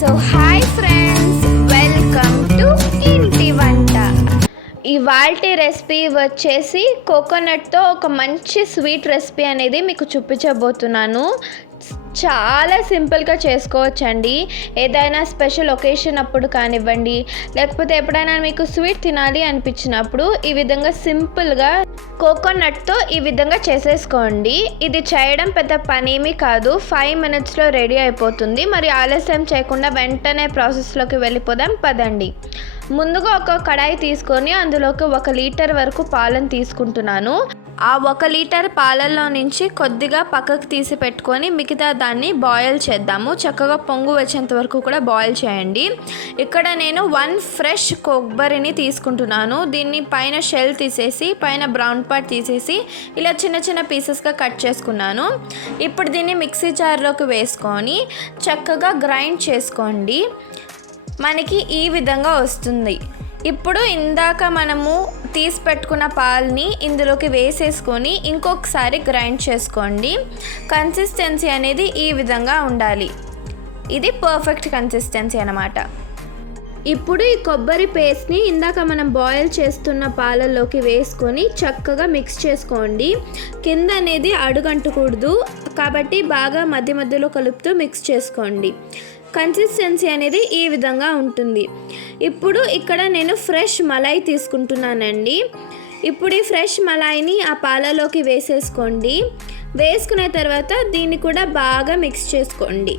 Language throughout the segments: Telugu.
So hi friends, welcome to ఇంటి వంట. ఇవాల్టి రెసిపీ వచ్చేసి కోకోనట్తో ఒక మంచి స్వీట్ రెసిపీ అనేది మీకు చూపించబోతున్నాను. చాలా సింపుల్గా చేసుకోవచ్చండి. ఏదైనా స్పెషల్ ఒకేషన్ అప్పుడు కానివ్వండి, లేకపోతే ఎప్పుడైనా మీకు స్వీట్ తినాలి అనిపించినప్పుడు ఈ విధంగా సింపుల్గా కోకోనట్తో ఈ విధంగా చేసేసుకోండి. ఇది చేయడం పెద్ద పనేమీ కాదు, 5 minutesలో రెడీ అయిపోతుంది. మరి ఆలస్యం చేయకుండా వెంటనే ప్రాసెస్లోకి వెళ్ళిపోదాం పదండి. ముందుగా ఒక కడాయి తీసుకొని అందులోకి 1 లీటర్ వరకు పాలను తీసుకుంటున్నాను. ఆ 1 లీటర్ పాలల్లో నుంచి కొద్దిగా పక్కకు తీసి పెట్టుకొని మిగతా దాన్ని బాయిల్ చేద్దాము. చక్కగా పొంగు వచ్చేంత వరకు కూడా బాయిల్ చేయండి. ఇక్కడ నేను 1 ఫ్రెష్ కొబ్బరిని తీసుకుంటున్నాను. దీన్ని పైన షెల్ తీసేసి పైన బ్రౌన్ పార్ట్ తీసేసి ఇలా చిన్న చిన్న పీసెస్గా కట్ చేసుకున్నాను. ఇప్పుడు దీన్ని మిక్సీ జార్లోకి వేసుకొని చక్కగా గ్రైండ్ చేసుకోండి. మనకి ఈ విధంగా వస్తుంది. ఇప్పుడు ఇందాక మనము తీసి పెట్టుకున్న పాలని ఇందులోకి వేసేసుకొని ఇంకొకసారి గ్రైండ్ చేసుకోండి. కన్సిస్టెన్సీ అనేది ఈ విధంగా ఉండాలి. ఇది పర్ఫెక్ట్ కన్సిస్టెన్సీ అన్నమాట. ఇప్పుడు ఈ కొబ్బరి పేస్ట్ని ఇందాక మనం బాయిల్ చేస్తున్న పాలల్లోకి వేసుకొని చక్కగా మిక్స్ చేసుకోండి. కింద అనేది అడుగంటకూడదు కాబట్టి బాగా మధ్య మధ్యలో కలుపుతూ మిక్స్ చేసుకోండి. కన్సిస్టెన్సీ అనేది ఈ విధంగా ఉంటుంది. ఇప్పుడు ఇక్కడ నేను ఫ్రెష్ మలై తీసుకుంటున్నానండి. ఇప్పుడు ఈ ఫ్రెష్ మలైని ఆ పాలలోకి వేసేసుకోండి. వేసుకున్న తర్వాత దీన్ని కూడా బాగా మిక్స్ చేసుకోండి.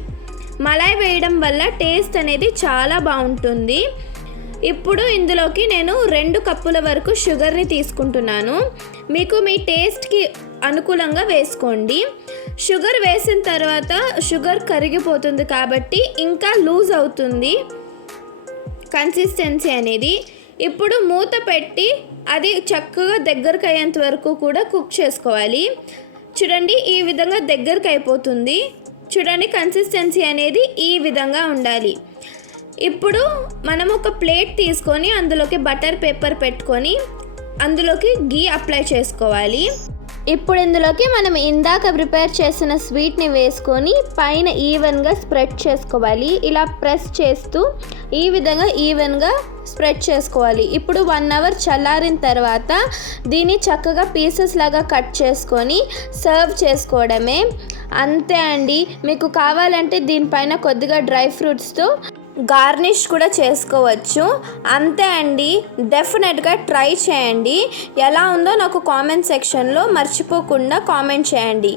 మలై వేయడం వల్ల టేస్ట్ అనేది చాలా బాగుంటుంది. ఇప్పుడు ఇందులోకి నేను 2 కప్పుల వరకు షుగర్ని తీసుకుంటున్నాను. మీకు మీ టేస్ట్కి అనుకూలంగా వేసుకోండి. షుగర్ వేసిన తర్వాత షుగర్ కరిగిపోతుంది కాబట్టి ఇంకా లూజ్ అవుతుంది కన్సిస్టెన్సీ అనేది. ఇప్పుడు మూత పెట్టి అది చక్కగా దగ్గరకు అయ్యేంత వరకు కూడా కుక్ చేసుకోవాలి. చూడండి, ఈ విధంగా దగ్గరకు అయిపోతుంది. చూడండి, కన్సిస్టెన్సీ అనేది ఈ విధంగా ఉండాలి. ఇప్పుడు మనం ఒక ప్లేట్ తీసుకొని అందులోకి బటర్ పేపర్ పెట్టుకొని అందులోకి గీ అప్లై చేసుకోవాలి. ఇప్పుడు ఇందులోకి మనం ఇందాక ప్రిపేర్ చేసిన స్వీట్ని వేసుకొని పైన ఈవెన్గా స్ప్రెడ్ చేసుకోవాలి. ఇలా ప్రెస్ చేస్తూ ఈ విధంగా ఈవెన్గా స్ప్రెడ్ చేసుకోవాలి. ఇప్పుడు 1 hour చల్లారిన తర్వాత దీన్ని చక్కగా పీసెస్ లాగా కట్ చేసుకొని సర్వ్ చేసుకోవడమే. అంతే అండి. మీకు కావాలంటే దీనిపైన కొద్దిగా డ్రై ఫ్రూట్స్తో గార్నిష్ కూడా చేసుకోవచ్చు. అంతే అండి. డెఫినెట్గా ట్రై చేయండి. ఎలా ఉందో నాకు కామెంట్ సెక్షన్లో మర్చిపోకుండా కామెంట్ చేయండి.